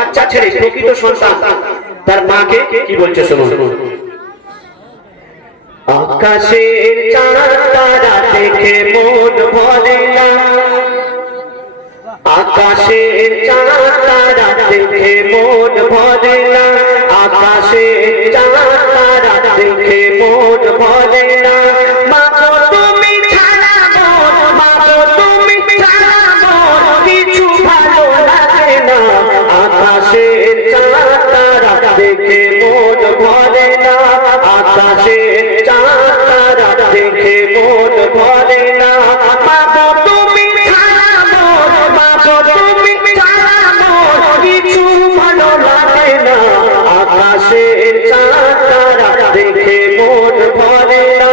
বাচ্চা ছেলে প্রকৃত সন্তান তার মাকে কি বলছে শুনুন। আকাশের চাঁদ তারা দেখে মন ভরে না, আকাশের চাঁদ তারা দেখে মন ভরে না, আকাশের চাঁদ তারা দেখে মন ভরে না। মা গো তুমি ছাড়া মোর, মা গো তুমি ছাড়া মোর কিছু ভালো লাগে না, আকাশের চাঁদ তারা দেখে মন ভরে না, আকাশের চাঁদ তারা দেখে মন ভরে না। মা গো তুমি ছাড়া মোর, মা গো তুমি ছাড়া মোর কিছু ভালো লাগে না, আকাশের চাঁদ তারা দেখে মন ভরে না।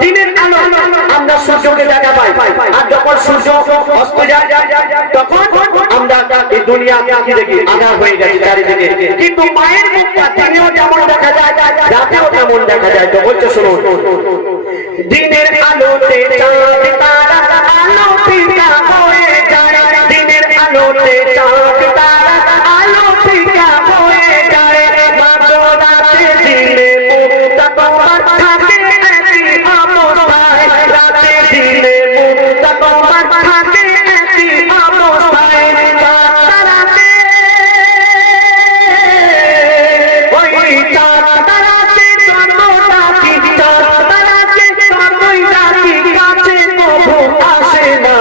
দিনের আলো আমরা সূর্যকে দেখা পাই, আর যখন সূর্য অস্ত যায় তখন আমরা এই দুনিয়া কি দেখি আঁধার হয়ে গেছে চারিদিকে। কিন্তু মায়ের মুখটা দিনেও যেমন দেখা যায় রাতেও তেমন দেখা যায়। তো বলছে শুনুন, দিনের আলোতে চাঁদ তারা আলো ফিকা হয়ে যায়, দিনের আলোতে চাঁদ তারা আলো ফিকা হয়ে যায়। মাগো রাতে দিনে মুক্তা তোমার থাকে একই অবস্থায়, রাতে দিনে মুক্তা তোমার থাকে একই অবস্থায়। চাঁদ তারাতে ওই চাঁদ তারাতে জন্মটা কি, চাঁদ তারাতে জন্মই ডাকি কাছে কবু আসে না,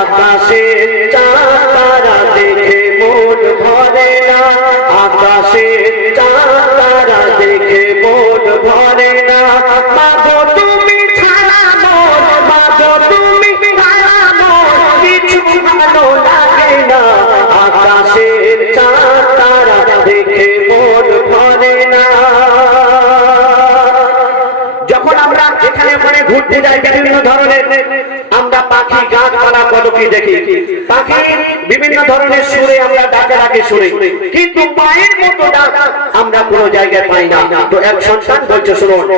আকাশের চাঁদ তারা দেখে মন ভরে না, আকাশের চাঁদ তারা দেখে মন ভরে না। মা গো তুমি ছাড়া মোর, মা গো তুমি ছাড়া মোর কিছু ভালো লাগে না, আকাশের চাঁদ তারা দেখে মন ভরে না। যখন আমরা এখানে ওখানে ঘুরতে যাই বিভিন্ন ধরনের আমরা পাখি গাছপালা কদকি দেখি, পাখি বিভিন্ন ধরনের সুরে আমরা ডাকে ডাকে শুনি, কিন্তু মায়ের মতো ডাক আমরা কোনো জায়গায় পাই না। তো এক সন্তান বলছে শুনুন,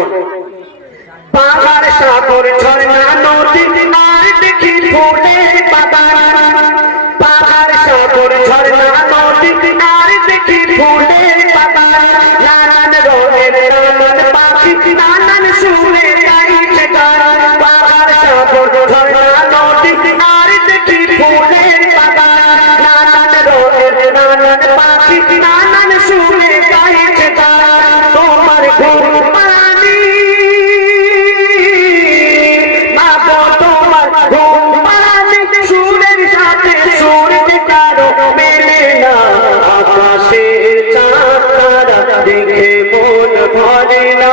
পাহাড় সাগর ঝর্ণা নদী আর দেখি ফুলের বাগান, পাহাড় সাগর ঝর্ণা নদী আর দেখি ফুলের বাগান, নানান রঙের নানান পাখি নানান সুরে গাইছে গান, পাহাড় সাগর ঝর্ণা নদী আর দেখি ফুলের বাগান, নানান রঙের নানান পাখি নানান সুরে গাইছে গান। তোমার ঘুম পানি মা গো তোমার ঘুম পানি সুরের সাথে সুর কারো মেলে না, আকাশের চাঁদ তারা দেখে মন ভরে না,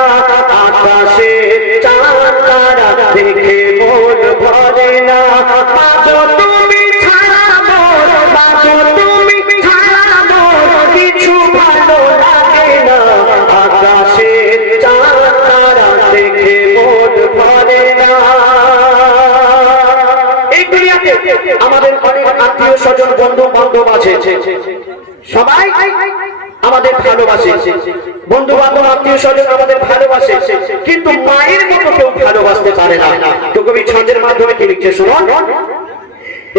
আকাশের চাঁদ তারা দেখে মন ভরে না। মা গো তুমি ছাড়া মোর, মা গো তুমি ছাড়া মোর কিছু ভালো লাগে না, আকাশের চাঁদ তারা দেখে মন ভরে না। এই দুনিয়াতে আমাদের অনেক আত্মীয় স্বজন বন্ধু বান্ধব আছে, সবাই আমাদের ভালোবাসে, বন্ধু বান্ধব আত্মীয় স্বজন আমাদের ভালোবাসে, কিন্তু মায়ের মতো কেউ ভালোবাসতে পারে না। তো কবি ছন্দের মাধ্যমে কি লিখছে শুনুন,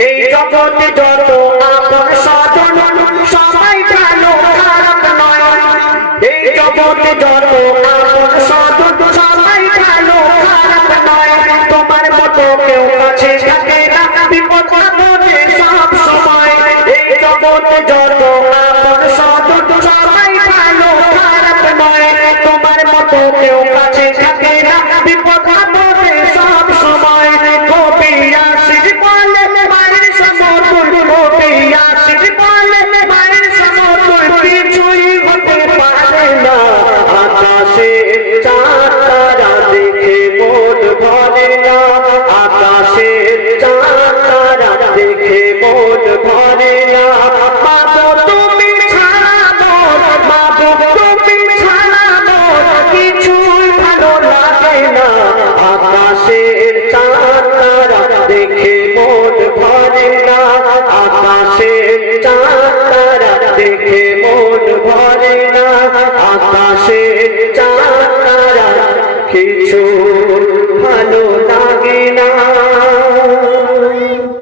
এই জগতে যত আপন স্বজন সবাই ভালো খারাপ নয়, এই জগতে যত আপন স্বজন সবাই ভালো খারাপ নয়, তোমার মতো কেউ কাছে থাকে না বিপদ আপদে সব সময়, এই জগতে যত আপন স্বজন সবাই ভালো খারাপ নয়, তোমার মতো কেউ কাছে থাকে না বিপদ আপদে সব সময়। কবি আসির বলে মায়ের সমতুল, কবি আসির বলে মায়ের সমতুল কিছুই হতে পারে না, আকাশের চাঁদ তারা দেখে মন ভরে না, আকাশের চাঁদ তারা দেখে মন ভরে না। মা গো তুমি ছাড়া মোর, মা গো তুমি ছাড়া মোর কিছুই ভালো লাগে না, আকাশের চাঁদ তারা দেখে মন ভরে না, আকাশের চাঁদ তারা দেখে মন ভরে না, আকাশের চাঁদ তারা কিছু ভালো লাগে না।